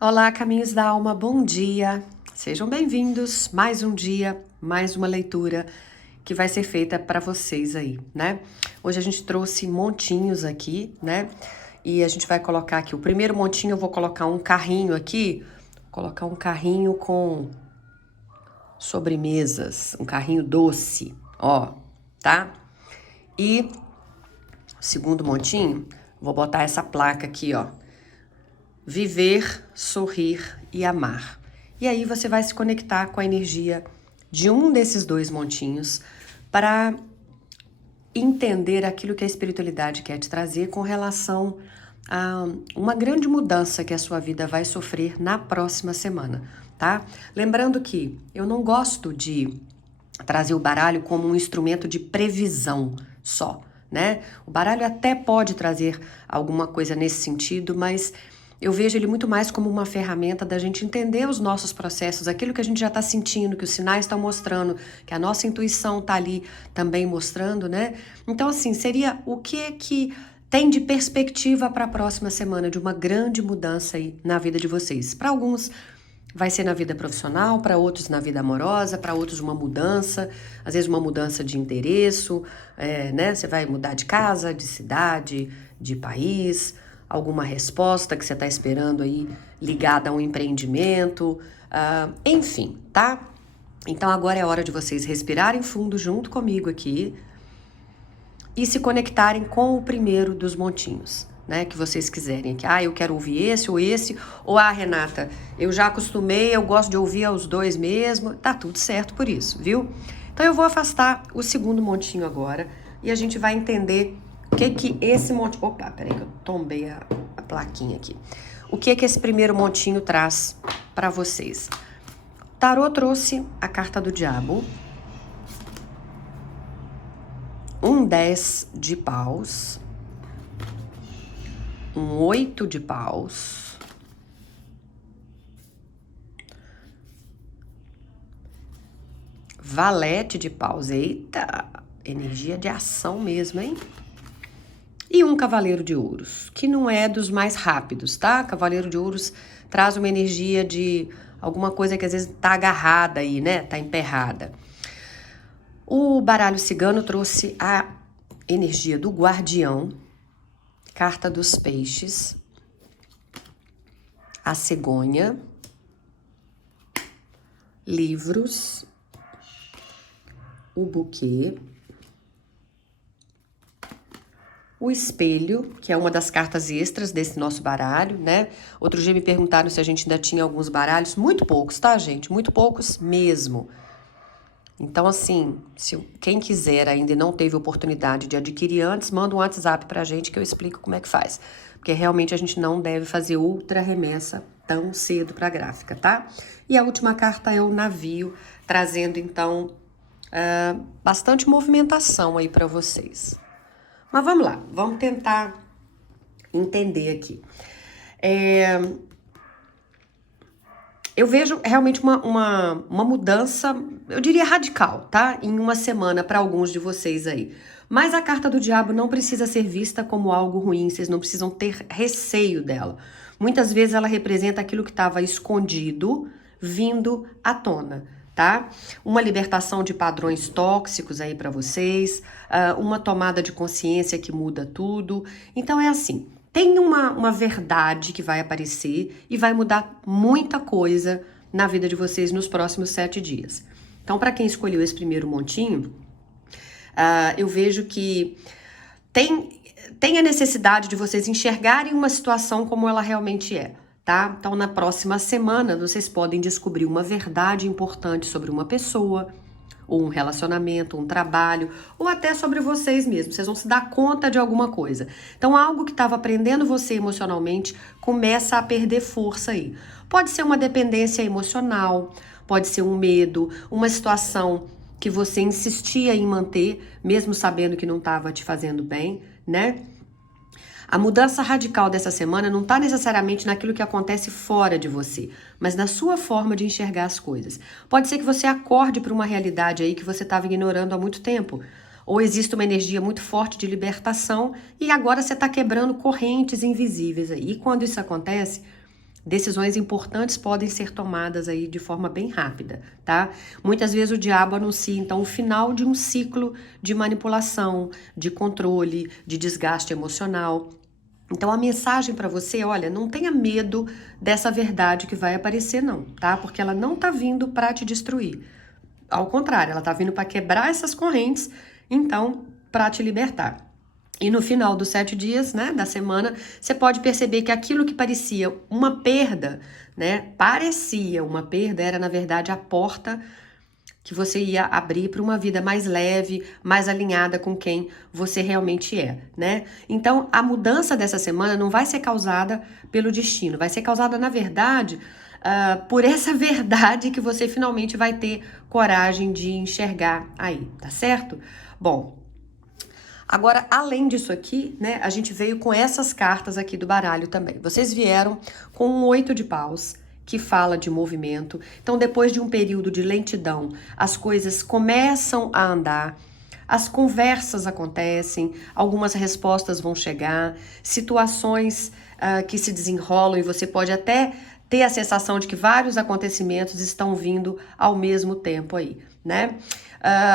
Olá, caminhos da alma, bom dia. Sejam bem-vindos. Mais um dia, mais uma leitura que vai ser feita para vocês aí, né? Hoje a gente trouxe montinhos aqui, né? E a gente vai colocar aqui o primeiro montinho, eu vou colocar um carrinho aqui, colocar um carrinho com sobremesas, um carrinho doce, ó, tá? E o segundo montinho, vou botar essa placa aqui, ó. Viver, sorrir e amar. E aí você vai se conectar com a energia de um desses dois montinhos para entender aquilo que a espiritualidade quer te trazer com relação a uma grande mudança que a sua vida vai sofrer na próxima semana, tá? Lembrando que eu não gosto de trazer o baralho como um instrumento de previsão só, né? O baralho até pode trazer alguma coisa nesse sentido, mas eu vejo ele muito mais como uma ferramenta da gente entender os nossos processos, aquilo que a gente já está sentindo, que os sinais estão mostrando, que a nossa intuição está ali também mostrando, né? Então, assim, seria o que tem de perspectiva para a próxima semana de uma grande mudança aí na vida de vocês. Para alguns vai ser na vida profissional, para outros na vida amorosa, para outros uma mudança, às vezes uma mudança de endereço, né? Você vai mudar de casa, de cidade, de país, alguma resposta que você está esperando aí ligada a um empreendimento, enfim, tá? Então agora é hora de vocês respirarem fundo junto comigo aqui e se conectarem com o primeiro dos montinhos, né, que vocês quiserem. Que, eu quero ouvir esse, ou Renata, eu já acostumei, eu gosto de ouvir os dois mesmo, tá tudo certo por isso, viu? Então eu vou afastar o segundo montinho agora e a gente vai entender o que esse montinho... Opa, peraí que eu tombei a plaquinha aqui. O que esse primeiro montinho traz para vocês? Tarô trouxe a carta do diabo, um 10 de paus, um 8 de paus, valete de paus, eita, energia de ação mesmo, hein? E um cavaleiro de ouros, que não é dos mais rápidos, tá? Cavaleiro de ouros traz uma energia de alguma coisa que às vezes tá agarrada aí, né? Tá emperrada. O baralho cigano trouxe a energia do guardião, carta dos peixes, a cegonha, livros, o buquê, o espelho, que é uma das cartas extras desse nosso baralho, né? Outro dia me perguntaram se a gente ainda tinha alguns baralhos, muito poucos, tá, gente? Muito poucos mesmo. Então, assim, se quem quiser ainda e não teve oportunidade de adquirir antes, manda um WhatsApp pra gente que eu explico como é que faz. Porque realmente a gente não deve fazer outra remessa tão cedo pra gráfica, tá? E a última carta é o navio, trazendo, então, bastante movimentação aí pra vocês. Mas vamos lá, vamos tentar entender aqui. Eu vejo realmente uma mudança, eu diria radical, tá? Em uma semana para alguns de vocês aí. Mas a carta do diabo não precisa ser vista como algo ruim, vocês não precisam ter receio dela. Muitas vezes ela representa aquilo que estava escondido, vindo à tona, tá? Uma libertação de padrões tóxicos aí para vocês, uma tomada de consciência que muda tudo. Então é assim, tem uma verdade que vai aparecer e vai mudar muita coisa na vida de vocês nos próximos 7 dias. Então, para quem escolheu esse primeiro montinho, eu vejo que tem a necessidade de vocês enxergarem uma situação como ela realmente é, tá? Então, na próxima semana, vocês podem descobrir uma verdade importante sobre uma pessoa, ou um relacionamento, um trabalho, ou até sobre vocês mesmos. Vocês vão se dar conta de alguma coisa. Então, algo que estava prendendo você emocionalmente começa a perder força aí. Pode ser uma dependência emocional, pode ser um medo, uma situação que você insistia em manter, mesmo sabendo que não estava te fazendo bem, né? A mudança radical dessa semana não está necessariamente naquilo que acontece fora de você, mas na sua forma de enxergar as coisas. Pode ser que você acorde para uma realidade aí que você estava ignorando há muito tempo. Ou existe uma energia muito forte de libertação e agora você está quebrando correntes invisíveis aí. E quando isso acontece, Decisões importantes podem ser tomadas aí de forma bem rápida, tá? Muitas vezes o diabo anuncia, então, o final de um ciclo de manipulação, de controle, de desgaste emocional. Então, a mensagem para você, olha, não tenha medo dessa verdade que vai aparecer, não, tá? Porque ela não tá vindo para te destruir. Ao contrário, ela tá vindo para quebrar essas correntes, então, para te libertar. E no final dos 7 dias, né, da semana, você pode perceber que aquilo que parecia uma perda, né, parecia uma perda, era na verdade a porta que você ia abrir para uma vida mais leve, mais alinhada com quem você realmente é, né? Então, a mudança dessa semana não vai ser causada pelo destino, vai ser causada, na verdade, por essa verdade que você finalmente vai ter coragem de enxergar aí, tá certo? Bom, agora, além disso aqui, né, a gente veio com essas cartas aqui do baralho também. Vocês vieram com um 8 de paus, que fala de movimento. Então, depois de um período de lentidão, as coisas começam a andar, as conversas acontecem, algumas respostas vão chegar, situações que se desenrolam e você pode até ter a sensação de que vários acontecimentos estão vindo ao mesmo tempo aí, né?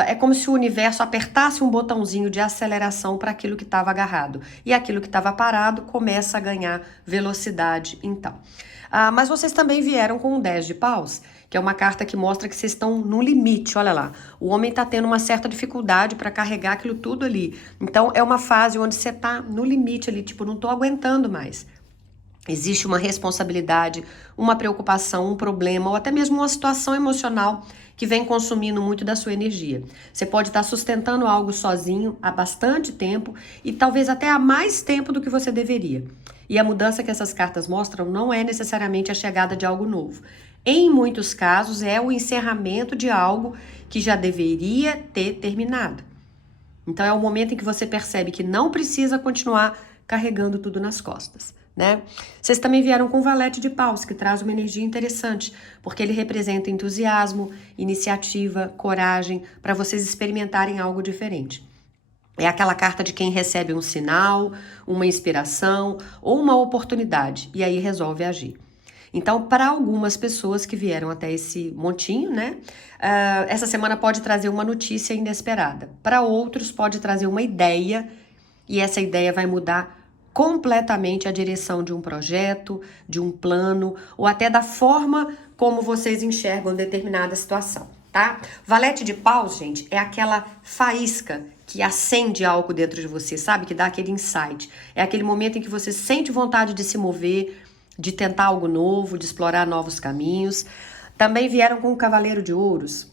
É como se o universo apertasse um botãozinho de aceleração para aquilo que estava agarrado. E aquilo que estava parado começa a ganhar velocidade, então. Mas vocês também vieram com um 10 de paus, que é uma carta que mostra que vocês estão no limite, olha lá. O homem está tendo uma certa dificuldade para carregar aquilo tudo ali. Então, é uma fase onde você está no limite ali, tipo, não estou aguentando mais. Existe uma responsabilidade, uma preocupação, um problema ou até mesmo uma situação emocional que vem consumindo muito da sua energia. Você pode estar sustentando algo sozinho há bastante tempo e talvez até há mais tempo do que você deveria. E a mudança que essas cartas mostram não é necessariamente a chegada de algo novo. Em muitos casos é o encerramento de algo que já deveria ter terminado. Então é o momento em que você percebe que não precisa continuar carregando tudo nas costas, né? Vocês também vieram com o valete de paus, que traz uma energia interessante, porque ele representa entusiasmo, iniciativa, coragem, para vocês experimentarem algo diferente. É aquela carta de quem recebe um sinal, uma inspiração ou uma oportunidade, e aí resolve agir. Então, para algumas pessoas que vieram até esse montinho, né, essa semana pode trazer uma notícia inesperada. Para outros, pode trazer uma ideia, e essa ideia vai mudar completamente a direção de um projeto, de um plano, ou até da forma como vocês enxergam determinada situação, tá? Valete de paus, gente, é aquela faísca que acende algo dentro de você, sabe? Que dá aquele insight. É aquele momento em que você sente vontade de se mover, de tentar algo novo, de explorar novos caminhos. Também vieram com o Cavaleiro de Ouros.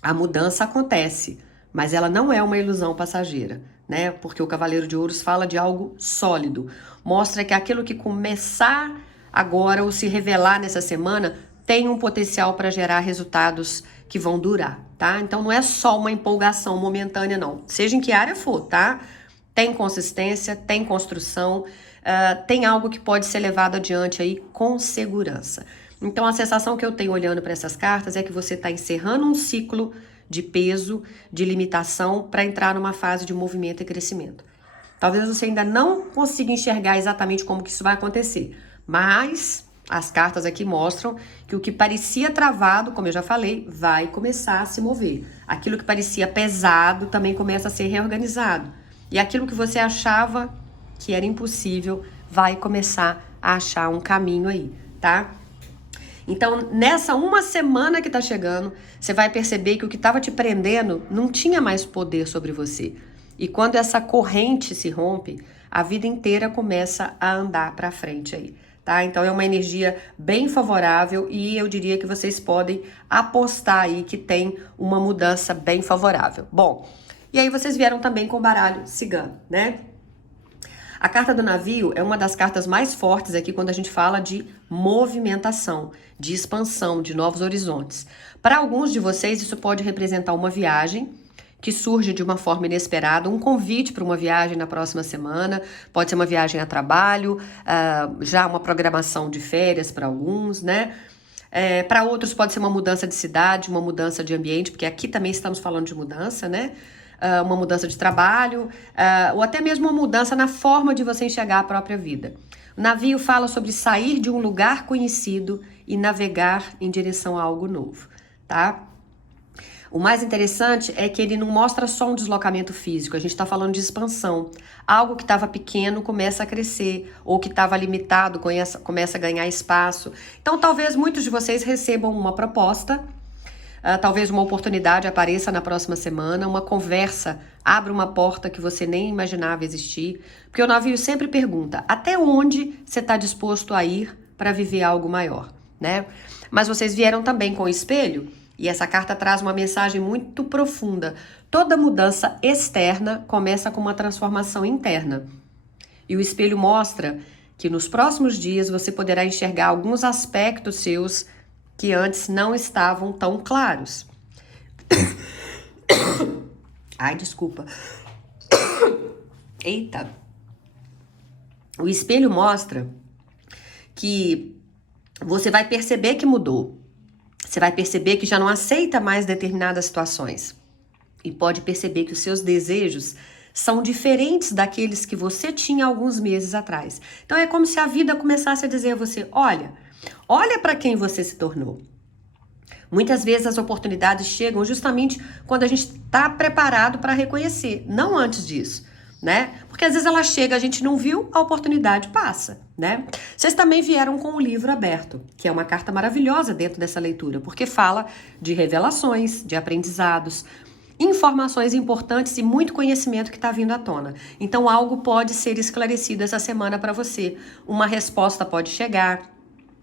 A mudança acontece, mas ela não é uma ilusão passageira, né? Porque o Cavaleiro de Ouros fala de algo sólido. Mostra que aquilo que começar agora ou se revelar nessa semana tem um potencial para gerar resultados que vão durar, tá? Então não é só uma empolgação momentânea, não. Seja em que área for, tá? Tem consistência, tem construção, tem algo que pode ser levado adiante aí com segurança. Então a sensação que eu tenho olhando para essas cartas é que você está encerrando um ciclo de peso, de limitação, para entrar numa fase de movimento e crescimento. Talvez você ainda não consiga enxergar exatamente como que isso vai acontecer, mas as cartas aqui mostram que o que parecia travado, como eu já falei, vai começar a se mover. Aquilo que parecia pesado também começa a ser reorganizado. E aquilo que você achava que era impossível vai começar a achar um caminho aí, tá? Então, nessa uma semana que tá chegando, você vai perceber que o que estava te prendendo não tinha mais poder sobre você. E quando essa corrente se rompe, a vida inteira começa a andar para frente aí, tá? Então é uma energia bem favorável e eu diria que vocês podem apostar aí que tem uma mudança bem favorável. Bom, e aí vocês vieram também com o baralho cigano, né? A carta do navio é uma das cartas mais fortes aqui quando a gente fala de movimentação, de expansão, de novos horizontes. Para alguns de vocês, isso pode representar uma viagem que surge de uma forma inesperada, um convite para uma viagem na próxima semana, pode ser uma viagem a trabalho, já uma programação de férias para alguns, né? Para outros pode ser uma mudança de cidade, uma mudança de ambiente, porque aqui também estamos falando de mudança, né? Uma mudança de trabalho, ou até mesmo uma mudança na forma de você enxergar a própria vida. O navio fala sobre sair de um lugar conhecido e navegar em direção a algo novo, tá? O mais interessante é que ele não mostra só um deslocamento físico, a gente está falando de expansão. Algo que estava pequeno começa a crescer, ou que estava limitado começa a ganhar espaço. Então, talvez muitos de vocês recebam uma proposta, talvez uma oportunidade apareça na próxima semana, uma conversa abra uma porta que você nem imaginava existir. Porque o navio sempre pergunta, até onde você está disposto a ir para viver algo maior, né? Mas vocês vieram também com o espelho, e essa carta traz uma mensagem muito profunda. Toda mudança externa começa com uma transformação interna. E o espelho mostra que nos próximos dias você poderá enxergar alguns aspectos seus que antes não estavam tão claros. Ai, desculpa. Eita. O espelho mostra que você vai perceber que mudou. Você vai perceber que já não aceita mais determinadas situações. E pode perceber que os seus desejos são diferentes daqueles que você tinha alguns meses atrás. Então é como se a vida começasse a dizer a você, olha para quem você se tornou. Muitas vezes as oportunidades chegam justamente quando a gente está preparado para reconhecer, não antes disso, né? Porque às vezes ela chega, a gente não viu, a oportunidade passa, né? Vocês também vieram com o livro aberto, que é uma carta maravilhosa dentro dessa leitura, porque fala de revelações, de aprendizados, informações importantes e muito conhecimento que está vindo à tona. Então algo pode ser esclarecido essa semana para você, uma resposta pode chegar,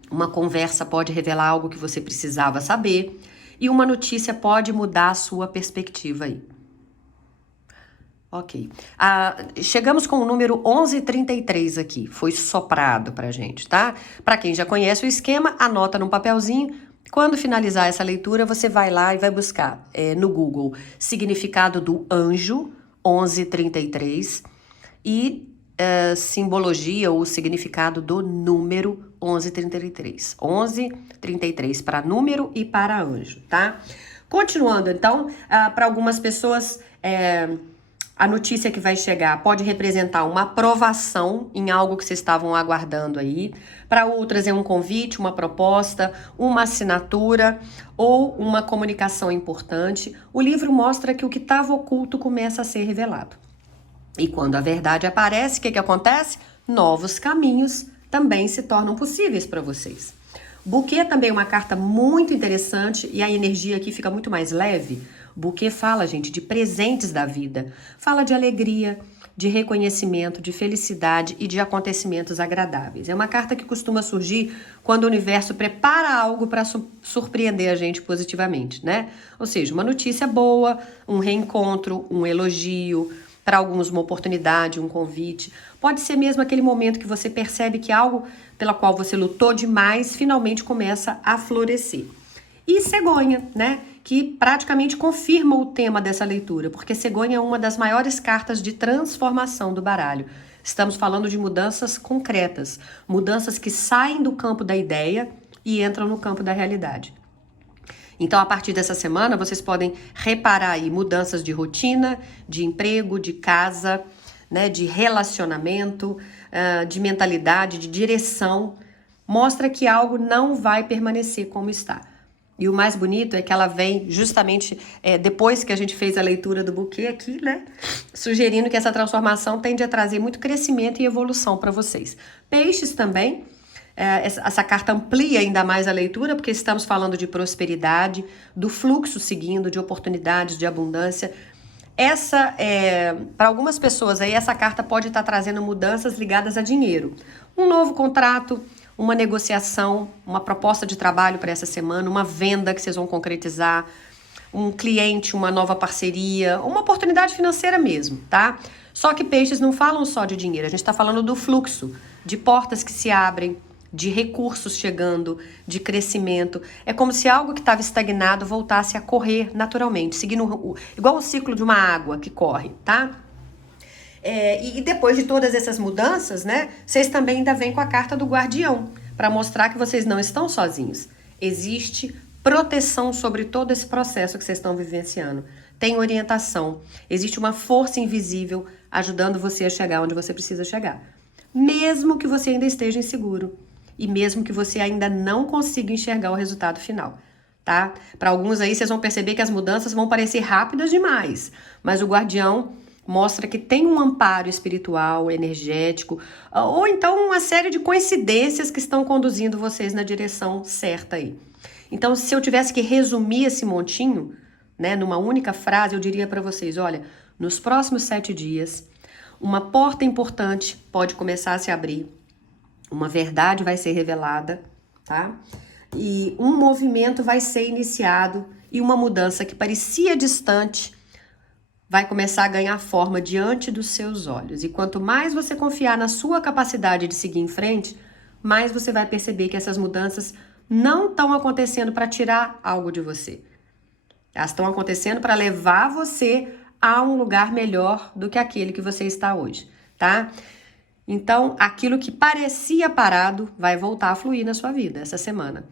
uma conversa pode revelar algo que você precisava saber e uma notícia pode mudar a sua perspectiva aí. Ok. Chegamos com o número 1133 aqui. Foi soprado pra gente, tá? Pra quem já conhece o esquema, anota num papelzinho. Quando finalizar essa leitura, você vai lá e vai buscar no Google significado do anjo 1133 e simbologia ou significado do número 1133. 1133 para número e para anjo, tá? Continuando, então, para algumas pessoas, a notícia que vai chegar pode representar uma aprovação em algo que vocês estavam aguardando aí. Para outras é um convite, uma proposta, uma assinatura ou uma comunicação importante. O livro mostra que o que estava oculto começa a ser revelado. E quando a verdade aparece, o que acontece? Novos caminhos também se tornam possíveis para vocês. Buquê também é uma carta muito interessante e a energia aqui fica muito mais leve. Buquê fala, gente, de presentes da vida. Fala de alegria, de reconhecimento, de felicidade e de acontecimentos agradáveis. É uma carta que costuma surgir quando o universo prepara algo para surpreender a gente positivamente, né? Ou seja, uma notícia boa, um reencontro, um elogio, para alguns uma oportunidade, um convite. Pode ser mesmo aquele momento que você percebe que algo pela qual você lutou demais finalmente começa a florescer. E cegonha, né? Que praticamente confirma o tema dessa leitura, porque cegonha é uma das maiores cartas de transformação do baralho. Estamos falando de mudanças concretas, mudanças que saem do campo da ideia e entram no campo da realidade. Então, a partir dessa semana, vocês podem reparar aí mudanças de rotina, de emprego, de casa, né, de relacionamento, de mentalidade, de direção. Mostra que algo não vai permanecer como está. E o mais bonito é que ela vem justamente depois que a gente fez a leitura do buquê aqui, né? Sugerindo que essa transformação tende a trazer muito crescimento e evolução para vocês. Peixes também. Essa carta amplia ainda mais a leitura, porque estamos falando de prosperidade, do fluxo seguindo, de oportunidades, de abundância. Para algumas pessoas aí, essa carta pode estar trazendo mudanças ligadas a dinheiro. Um novo contrato, uma negociação, uma proposta de trabalho para essa semana, uma venda que vocês vão concretizar, um cliente, uma nova parceria, uma oportunidade financeira mesmo, tá? Só que peixes não falam só de dinheiro, a gente está falando do fluxo, de portas que se abrem, de recursos chegando, de crescimento. É como se algo que estava estagnado voltasse a correr naturalmente, seguindo igual o ciclo de uma água que corre, tá? E depois de todas essas mudanças, né, vocês também ainda vêm com a carta do guardião, para mostrar que vocês não estão sozinhos. Existe proteção sobre todo esse processo que vocês estão vivenciando. Tem orientação. Existe uma força invisível ajudando você a chegar onde você precisa chegar. mesmo que você ainda esteja inseguro e mesmo que você ainda não consiga enxergar o resultado final, tá? Para alguns aí vocês vão perceber que as mudanças vão parecer rápidas demais, mas o guardião mostra que tem um amparo espiritual, energético, ou então uma série de coincidências que estão conduzindo vocês na direção certa aí. Então, se eu tivesse que resumir esse montinho, né, numa única frase, eu diria para vocês, olha, nos próximos 7 dias, uma porta importante pode começar a se abrir, uma verdade vai ser revelada, tá? E um movimento vai ser iniciado e uma mudança que parecia distante vai começar a ganhar forma diante dos seus olhos. E quanto mais você confiar na sua capacidade de seguir em frente, mais você vai perceber que essas mudanças não estão acontecendo para tirar algo de você. Elas estão acontecendo para levar você a um lugar melhor do que aquele que você está hoje, tá? Então, aquilo que parecia parado vai voltar a fluir na sua vida essa semana.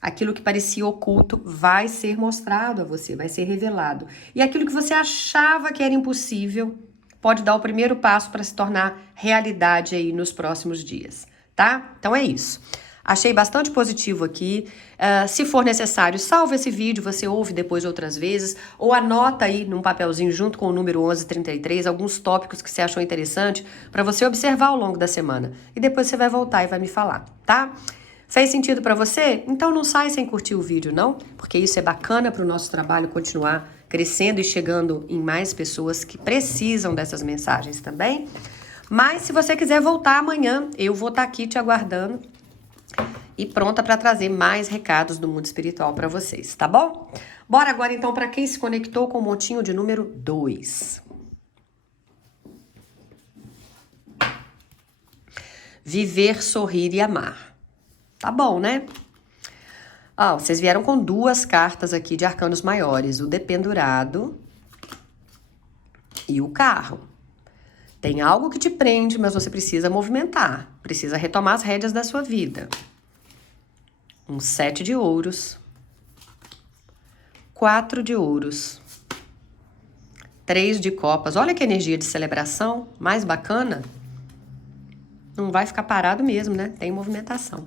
Aquilo que parecia oculto vai ser mostrado a você, vai ser revelado. E aquilo que você achava que era impossível pode dar o primeiro passo para se tornar realidade aí nos próximos dias, tá? Então é isso. Achei bastante positivo aqui. Se for necessário, salve esse vídeo, você ouve depois outras vezes, ou anota aí num papelzinho junto com o número 1133 alguns tópicos que você achou interessante para você observar ao longo da semana. E depois você vai voltar e vai me falar, tá? Fez sentido para você? Então não sai sem curtir o vídeo, não? Porque isso é bacana para o nosso trabalho continuar crescendo e chegando em mais pessoas que precisam dessas mensagens também. Mas se você quiser voltar amanhã, eu vou estar aqui te aguardando e pronta para trazer mais recados do mundo espiritual para vocês, tá bom? Bora agora então para quem se conectou com o montinho de número 2. Viver, sorrir e amar. Tá bom, né? Vocês vieram com 2 cartas aqui de arcanos maiores, o Dependurado e o Carro. Tem algo que te prende, mas você precisa movimentar, precisa retomar as rédeas da sua vida. Um 7 de ouros, 4 de ouros, 3 de copas. Olha que energia de celebração, mais bacana. Não vai ficar parado mesmo, né? Tem movimentação.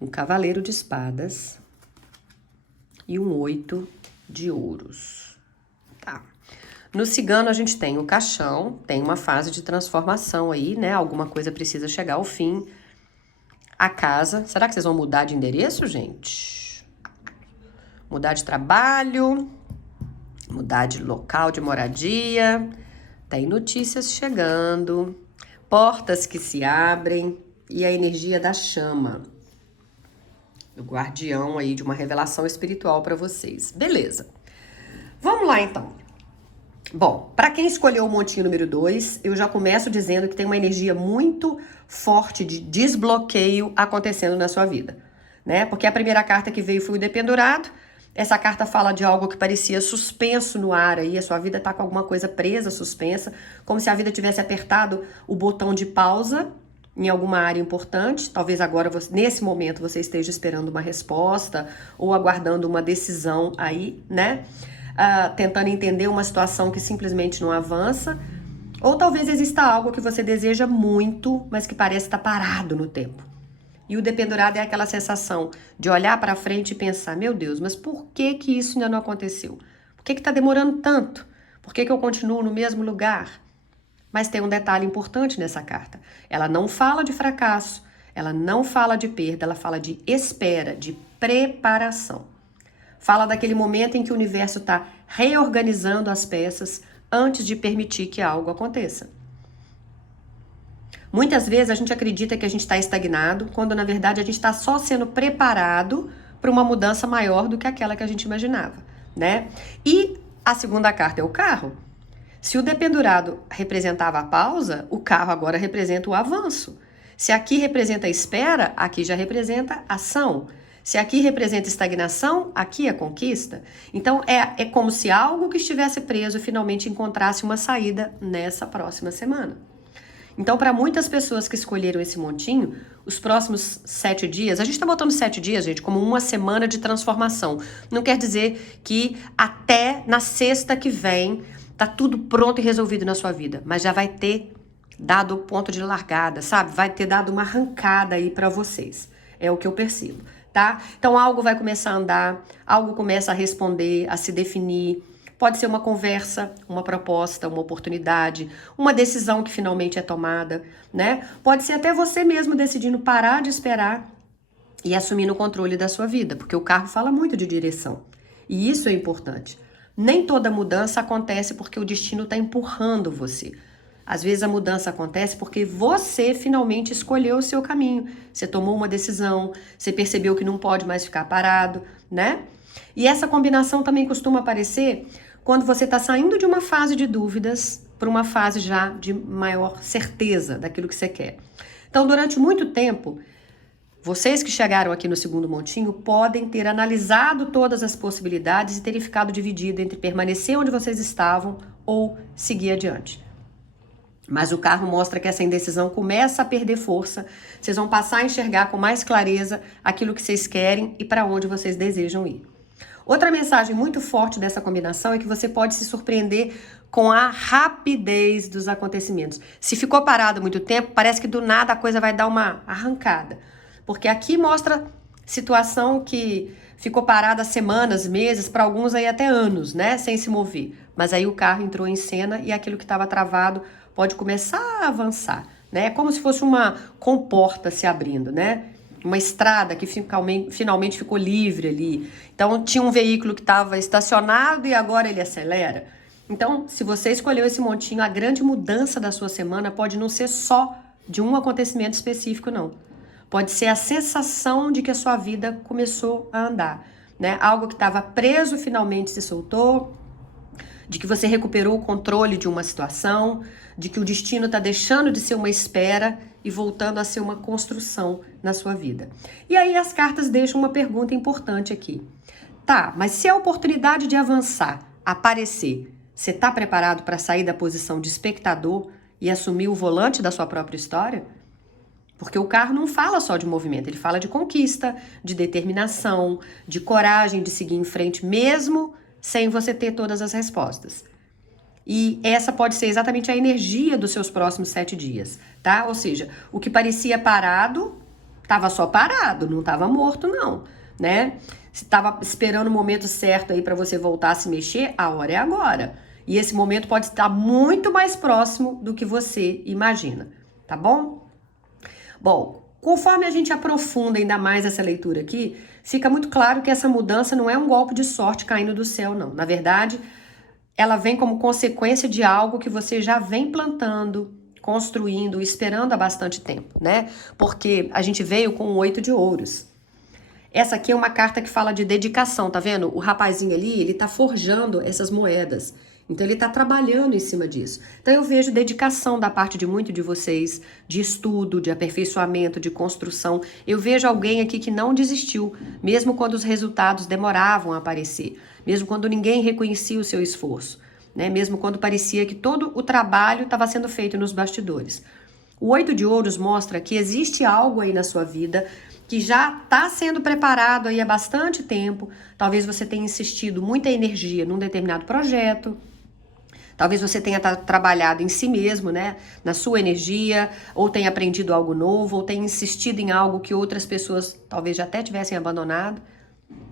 Um cavaleiro de espadas e um 8 de ouros. Tá. No cigano a gente tem o caixão, tem uma fase de transformação aí, né? Alguma coisa precisa chegar ao fim. A casa, será que vocês vão mudar de endereço, gente? Mudar de trabalho, mudar de local de moradia. Tem notícias chegando, portas que se abrem e a energia da chama. Do guardião aí, de uma revelação espiritual para vocês. Beleza. Vamos lá, então. Bom, para quem escolheu o montinho número 2, eu já começo dizendo que tem uma energia muito forte de desbloqueio acontecendo na sua vida, né? Porque a primeira carta que veio foi o Dependurado. Essa carta fala de algo que parecia suspenso no ar aí, a sua vida tá com alguma coisa presa, suspensa, como se a vida tivesse apertado o botão de pausa em alguma área importante. Talvez agora, nesse momento, você esteja esperando uma resposta ou aguardando uma decisão aí, né? Tentando entender uma situação que simplesmente não avança. Ou talvez exista algo que você deseja muito, mas que parece estar parado no tempo. E o Dependurado é aquela sensação de olhar para frente e pensar, meu Deus, mas por que que isso ainda não aconteceu? Por que está demorando tanto? Por que que eu continuo no mesmo lugar? Mas tem um detalhe importante nessa carta. Ela não fala de fracasso, ela não fala de perda, ela fala de espera, de preparação. Fala daquele momento em que o universo está reorganizando as peças antes de permitir que algo aconteça. Muitas vezes a gente acredita que a gente está estagnado, quando na verdade a gente está só sendo preparado para uma mudança maior do que aquela que a gente imaginava, né? E a segunda carta é o Carro. Se o Dependurado representava a pausa, o Carro agora representa o avanço. Se aqui representa a espera, aqui já representa ação. Se aqui representa estagnação, aqui é conquista. Então, é como se algo que estivesse preso finalmente encontrasse uma saída nessa próxima semana. Então, para muitas pessoas que escolheram esse montinho, os próximos 7 dias, a gente está botando 7 dias, gente, como uma semana de transformação. Não quer dizer que até na sexta que vem tá tudo pronto e resolvido na sua vida, mas já vai ter dado o ponto de largada, sabe? Vai ter dado uma arrancada aí pra vocês. É o que eu percebo, tá? Então algo vai começar a andar, algo começa a responder, a se definir. Pode ser uma conversa, uma proposta, uma oportunidade, uma decisão que finalmente é tomada, né? Pode ser até você mesmo decidindo parar de esperar e assumindo o controle da sua vida, porque o carro fala muito de direção. E isso é importante. Nem toda mudança acontece porque o destino está empurrando você. Às vezes a mudança acontece porque você finalmente escolheu o seu caminho. Você tomou uma decisão, você percebeu que não pode mais ficar parado, né? E essa combinação também costuma aparecer quando você está saindo de uma fase de dúvidas para uma fase já de maior certeza daquilo que você quer. Então, durante muito tempo, vocês que chegaram aqui no segundo montinho podem ter analisado todas as possibilidades e terem ficado dividido entre permanecer onde vocês estavam ou seguir adiante. Mas o carro mostra que essa indecisão começa a perder força, vocês vão passar a enxergar com mais clareza aquilo que vocês querem e para onde vocês desejam ir. Outra mensagem muito forte dessa combinação é que você pode se surpreender com a rapidez dos acontecimentos. Se ficou parado muito tempo, parece que do nada a coisa vai dar uma arrancada. Porque aqui mostra situação que ficou parada semanas, meses, para alguns aí até anos, né, sem se mover. Mas aí o carro entrou em cena e aquilo que estava travado pode começar a avançar, né? É como se fosse uma comporta se abrindo, né? Uma estrada que finalmente ficou livre ali. Então tinha um veículo que estava estacionado e agora ele acelera. Então, se você escolheu esse montinho, a grande mudança da sua semana pode não ser só de um acontecimento específico, não. Pode ser a sensação de que a sua vida começou a andar, né? Algo que estava preso finalmente se soltou, de que você recuperou o controle de uma situação, de que o destino está deixando de ser uma espera e voltando a ser uma construção na sua vida. E aí as cartas deixam uma pergunta importante aqui. Tá, mas se a oportunidade de avançar aparecer, você está preparado para sair da posição de espectador e assumir o volante da sua própria história? Porque o carro não fala só de movimento, ele fala de conquista, de determinação, de coragem de seguir em frente, mesmo sem você ter todas as respostas. E essa pode ser exatamente a energia dos seus próximos 7 dias, tá? Ou seja, o que parecia parado, estava só parado, não estava morto não, né? Se estava esperando o momento certo aí para você voltar a se mexer, a hora é agora. E esse momento pode estar muito mais próximo do que você imagina, tá bom? Bom, conforme a gente aprofunda ainda mais essa leitura aqui, fica muito claro que essa mudança não é um golpe de sorte caindo do céu, não. Na verdade, ela vem como consequência de algo que você já vem plantando, construindo, esperando há bastante tempo, né? Porque a gente veio com o 8 de ouros. Essa aqui é uma carta que fala de dedicação, tá vendo? O rapazinho ali, ele tá forjando essas moedas. Então ele tá trabalhando em cima disso. Então eu vejo dedicação da parte de muito de vocês, de estudo, de aperfeiçoamento, de construção. Eu vejo alguém aqui que não desistiu, mesmo quando os resultados demoravam a aparecer, mesmo quando ninguém reconhecia o seu esforço, né? Mesmo quando parecia que todo o trabalho estava sendo feito nos bastidores. O 8 de ouros mostra que existe algo aí na sua vida que já está sendo preparado aí há bastante tempo. Talvez você tenha insistido muita energia num determinado projeto. Talvez você tenha trabalhado em si mesmo, né? Na sua energia, ou tenha aprendido algo novo, ou tenha insistido em algo que outras pessoas talvez já até tivessem abandonado.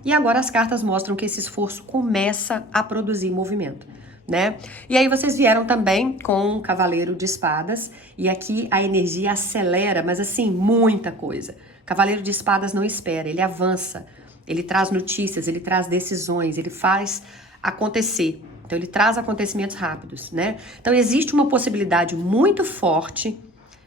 E agora as cartas mostram que esse esforço começa a produzir movimento, né? E aí vocês vieram também com um cavaleiro de espadas, e aqui a energia acelera, mas assim, muita coisa. Cavaleiro de espadas não espera, ele avança, ele traz notícias, ele traz decisões, ele faz acontecer. Então ele traz acontecimentos rápidos, né? Então existe uma possibilidade muito forte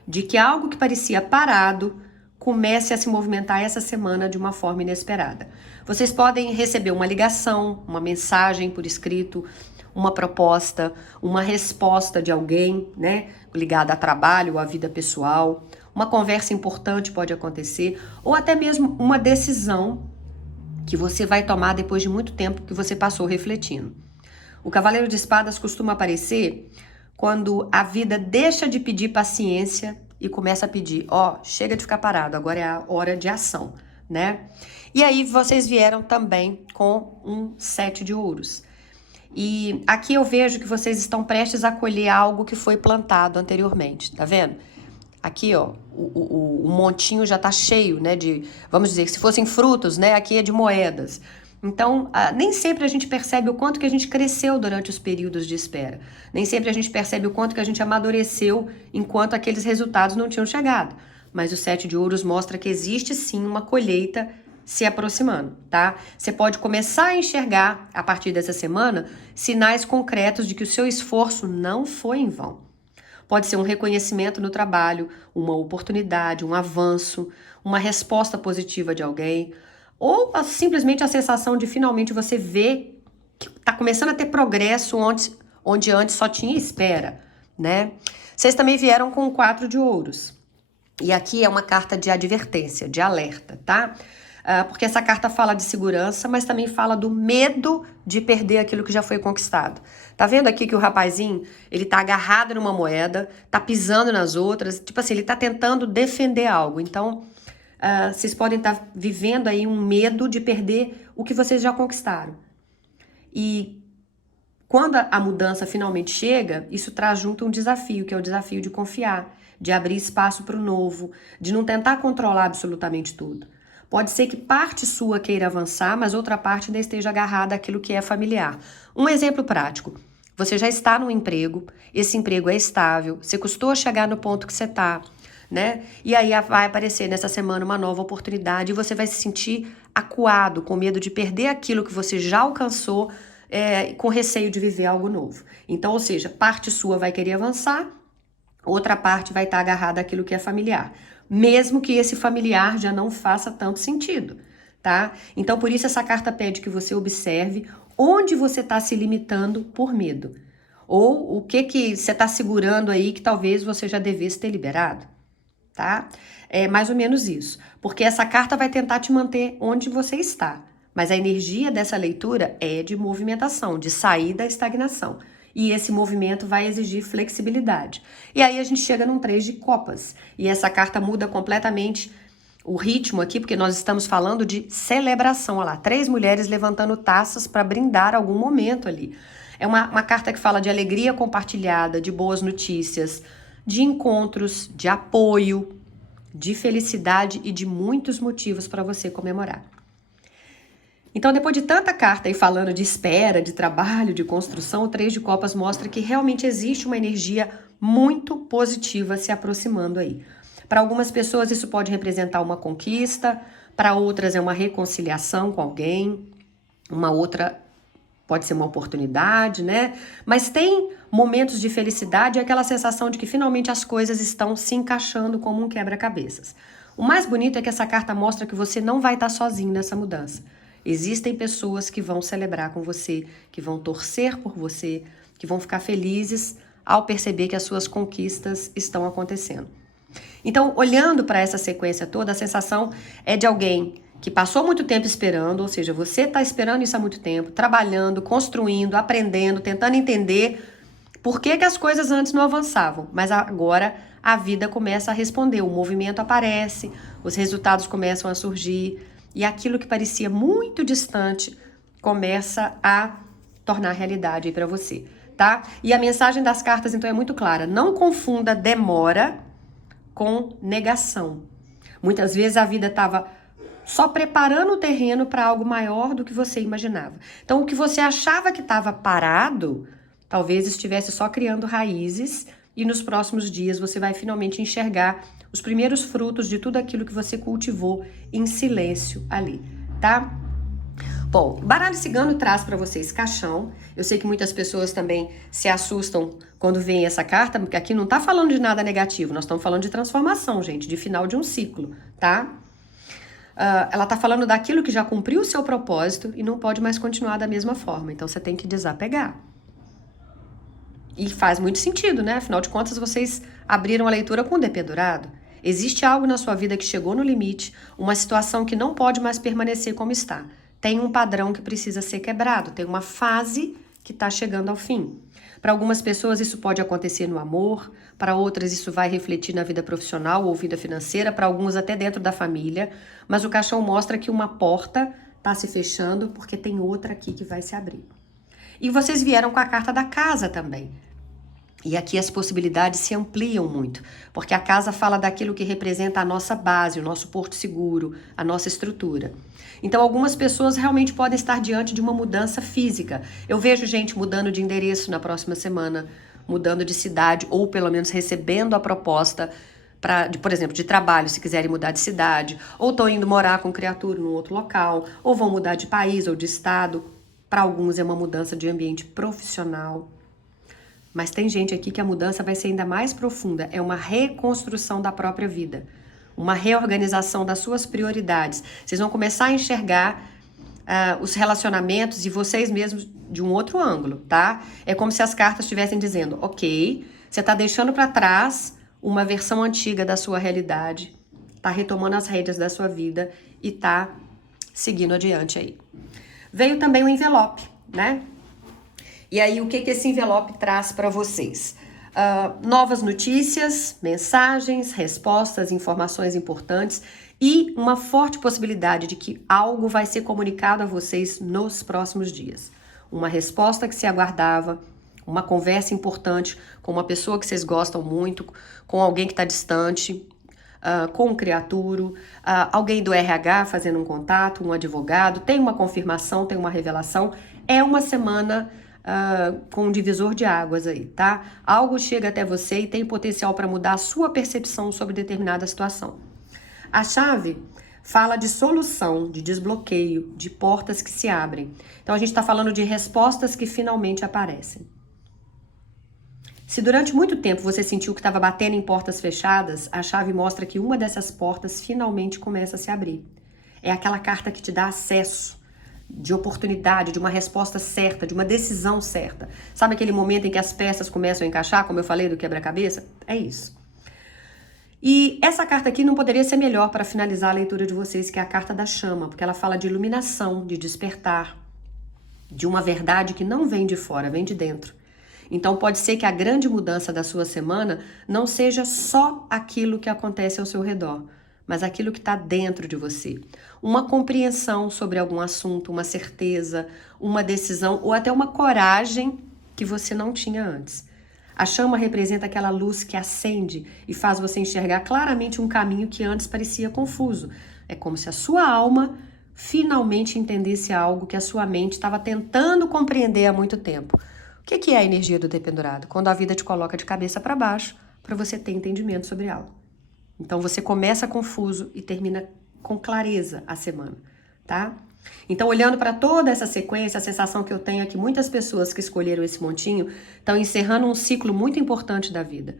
de que algo que parecia parado comece a se movimentar essa semana de uma forma inesperada. Vocês podem receber uma ligação, uma mensagem por escrito, uma proposta, uma resposta de alguém, né, ligada a trabalho, à vida pessoal. Uma conversa importante pode acontecer, ou até mesmo uma decisão que você vai tomar depois de muito tempo que você passou refletindo. O cavaleiro de espadas costuma aparecer quando a vida deixa de pedir paciência e começa a pedir, chega de ficar parado, agora é a hora de ação, né? E aí vocês vieram também com um 7 de ouros. E aqui eu vejo que vocês estão prestes a colher algo que foi plantado anteriormente, tá vendo? Aqui, ó, o montinho já tá cheio, né, vamos dizer, se fossem frutos, né, aqui é de moedas. Então, nem sempre a gente percebe o quanto que a gente cresceu durante os períodos de espera. Nem sempre a gente percebe o quanto que a gente amadureceu enquanto aqueles resultados não tinham chegado. Mas o 7 de ouros mostra que existe sim uma colheita se aproximando, tá? Você pode começar a enxergar, a partir dessa semana, sinais concretos de que o seu esforço não foi em vão. Pode ser um reconhecimento no trabalho, uma oportunidade, um avanço, uma resposta positiva de alguém, ou simplesmente a sensação de finalmente você ver que está começando a ter progresso onde antes só tinha espera, né? Vocês também vieram com o 4 de ouros. E aqui é uma carta de advertência, de alerta, tá? Porque essa carta fala de segurança, mas também fala do medo de perder aquilo que já foi conquistado. Tá vendo aqui que o rapazinho, ele tá agarrado numa moeda, tá pisando nas outras, tipo assim, ele tá tentando defender algo. Então, vocês podem estar vivendo aí um medo de perder o que vocês já conquistaram. E quando a mudança finalmente chega, isso traz junto um desafio, que é o desafio de confiar, de abrir espaço para o novo, de não tentar controlar absolutamente tudo. Pode ser que parte sua queira avançar, mas outra parte ainda esteja agarrada àquilo que é familiar. Um exemplo prático. Você já está num emprego, esse emprego é estável, você custou chegar no ponto que você está, né? E aí vai aparecer nessa semana uma nova oportunidade e você vai se sentir acuado, com medo de perder aquilo que você já alcançou, com receio de viver algo novo. Então, ou seja, parte sua vai querer avançar, outra parte vai estar agarrada àquilo que é familiar. Mesmo que esse familiar já não faça tanto sentido, tá? Então, por isso essa carta pede que você observe onde você está se limitando por medo. Ou o que você está segurando aí que talvez você já devesse ter liberado, tá? É mais ou menos isso. Porque essa carta vai tentar te manter onde você está. Mas a energia dessa leitura é de movimentação, de sair da estagnação. E esse movimento vai exigir flexibilidade. E aí a gente chega num 3 de copas. E essa carta muda completamente o ritmo aqui, porque nós estamos falando de celebração. Olha lá, 3 mulheres levantando taças para brindar algum momento ali. É uma carta que fala de alegria compartilhada, de boas notícias, de encontros, de apoio, de felicidade e de muitos motivos para você comemorar. Então, depois de tanta carta aí falando de espera, de trabalho, de construção, o 3 de copas mostra que realmente existe uma energia muito positiva se aproximando aí. Para algumas pessoas isso pode representar uma conquista, para outras é uma reconciliação com alguém, uma outra pode ser uma oportunidade, né? Mas tem momentos de felicidade e aquela sensação de que finalmente as coisas estão se encaixando como um quebra-cabeças. O mais bonito é que essa carta mostra que você não vai estar sozinho nessa mudança. Existem pessoas que vão celebrar com você, que vão torcer por você, que vão ficar felizes ao perceber que as suas conquistas estão acontecendo. Então, olhando para essa sequência toda, a sensação é de alguém que passou muito tempo esperando, ou seja, você está esperando isso há muito tempo, trabalhando, construindo, aprendendo, tentando entender por que as coisas antes não avançavam, mas agora a vida começa a responder, o movimento aparece, os resultados começam a surgir, e aquilo que parecia muito distante começa a tornar realidade aí para você, tá? E a mensagem das cartas, então, é muito clara. Não confunda demora com negação. Muitas vezes a vida estava só preparando o terreno para algo maior do que você imaginava. Então, o que você achava que estava parado, talvez estivesse só criando raízes, e nos próximos dias você vai finalmente enxergar os primeiros frutos de tudo aquilo que você cultivou em silêncio ali, tá? Bom, o baralho cigano traz para vocês caixão. Eu sei que muitas pessoas também se assustam quando veem essa carta, porque aqui não tá falando de nada negativo, nós estamos falando de transformação, gente, de final de um ciclo, tá? Ela tá falando daquilo que já cumpriu o seu propósito e não pode mais continuar da mesma forma, então você tem que desapegar. E faz muito sentido, né? Afinal de contas, vocês abriram a leitura com o dependurado. Existe algo na sua vida que chegou no limite, uma situação que não pode mais permanecer como está. Tem um padrão que precisa ser quebrado, tem uma fase que está chegando ao fim. Para algumas pessoas isso pode acontecer no amor, para outras isso vai refletir na vida profissional ou vida financeira, para alguns até dentro da família, mas o caixão mostra que uma porta está se fechando porque tem outra aqui que vai se abrir. E vocês vieram com a carta da casa também. E aqui as possibilidades se ampliam muito, porque a casa fala daquilo que representa a nossa base, o nosso porto seguro, a nossa estrutura. Então, algumas pessoas realmente podem estar diante de uma mudança física. Eu vejo gente mudando de endereço na próxima semana, mudando de cidade, ou pelo menos recebendo a proposta, por exemplo, de trabalho, se quiserem mudar de cidade, ou estão indo morar com criatura num outro local, ou vão mudar de país ou de estado. Para alguns é uma mudança de ambiente profissional. Mas tem gente aqui que a mudança vai ser ainda mais profunda. É uma reconstrução da própria vida. Uma reorganização das suas prioridades. Vocês vão começar a enxergar os relacionamentos e vocês mesmos de um outro ângulo, tá? É como se as cartas estivessem dizendo, ok, você está deixando para trás uma versão antiga da sua realidade, tá retomando as rédeas da sua vida e tá seguindo adiante aí. Veio também o envelope, né? E aí, o que esse envelope traz para vocês? Novas notícias, mensagens, respostas, informações importantes e uma forte possibilidade de que algo vai ser comunicado a vocês nos próximos dias. Uma resposta que se aguardava, uma conversa importante com uma pessoa que vocês gostam muito, com alguém que está distante, com um criaturo, alguém do RH fazendo um contato, um advogado, tem uma confirmação, tem uma revelação. É uma semana com um divisor de águas aí, tá? Algo chega até você e tem potencial para mudar a sua percepção sobre determinada situação. A chave fala de solução, de desbloqueio, de portas que se abrem. Então a gente está falando de respostas que finalmente aparecem. Se durante muito tempo você sentiu que estava batendo em portas fechadas, a chave mostra que uma dessas portas finalmente começa a se abrir. É aquela carta que te dá acesso de oportunidade, de uma resposta certa, de uma decisão certa. Sabe aquele momento em que as peças começam a encaixar, como eu falei do quebra-cabeça? É isso. E essa carta aqui não poderia ser melhor para finalizar a leitura de vocês, que é a carta da chama, porque ela fala de iluminação, de despertar, de uma verdade que não vem de fora, vem de dentro. Então pode ser que a grande mudança da sua semana não seja só aquilo que acontece ao seu redor, mas aquilo que está dentro de você. Uma compreensão sobre algum assunto, uma certeza, uma decisão ou até uma coragem que você não tinha antes. A chama representa aquela luz que acende e faz você enxergar claramente um caminho que antes parecia confuso. É como se a sua alma finalmente entendesse algo que a sua mente estava tentando compreender há muito tempo. O que é a energia do dependurado? Quando a vida te coloca de cabeça para baixo para você ter entendimento sobre algo. Então você começa confuso e termina com clareza a semana, tá? Então, olhando para toda essa sequência, a sensação que eu tenho é que muitas pessoas que escolheram esse montinho estão encerrando um ciclo muito importante da vida.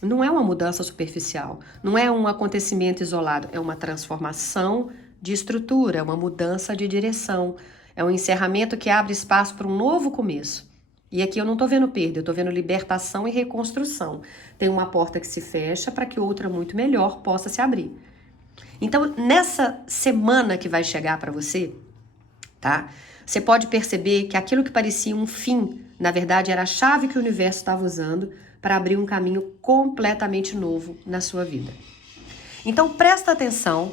Não é uma mudança superficial, não é um acontecimento isolado, é uma transformação de estrutura, é uma mudança de direção, é um encerramento que abre espaço para um novo começo. E aqui eu não estou vendo perda, eu estou vendo libertação e reconstrução. Tem uma porta que se fecha para que outra muito melhor possa se abrir. Então, nessa semana que vai chegar para você, tá? Você pode perceber que aquilo que parecia um fim, na verdade, era a chave que o universo estava usando para abrir um caminho completamente novo na sua vida. Então, presta atenção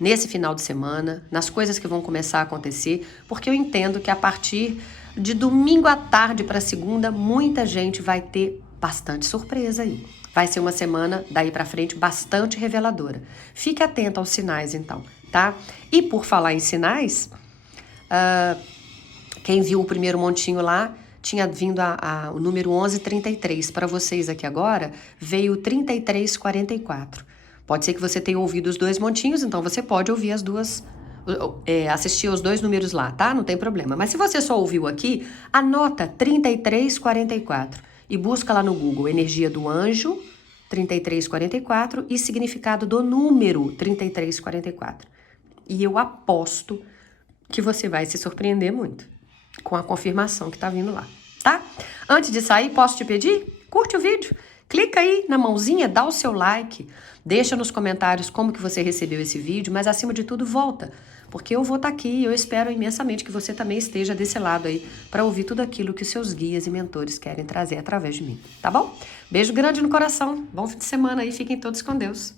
nesse final de semana, nas coisas que vão começar a acontecer, porque eu entendo que a partir de domingo à tarde para segunda, muita gente vai ter bastante surpresa aí. Vai ser uma semana, daí pra frente, bastante reveladora. Fique atento aos sinais, então, tá? E por falar em sinais, quem viu o primeiro montinho lá, tinha vindo o número 1133. Para vocês aqui agora, veio o 3344. Pode ser que você tenha ouvido os dois montinhos, então você pode ouvir as duas, assistir os dois números lá, tá? Não tem problema. Mas se você só ouviu aqui, anota 3344. E busca lá no Google energia do anjo 3344 e significado do número 3344. E eu aposto que você vai se surpreender muito com a confirmação que tá vindo lá, tá? Antes de sair, posso te pedir? Curte o vídeo, clica aí na mãozinha, dá o seu like, deixa nos comentários como que você recebeu esse vídeo, mas acima de tudo volta, porque eu vou estar aqui e eu espero imensamente que você também esteja desse lado aí para ouvir tudo aquilo que seus guias e mentores querem trazer através de mim, tá bom? Beijo grande no coração, bom fim de semana aí, fiquem todos com Deus.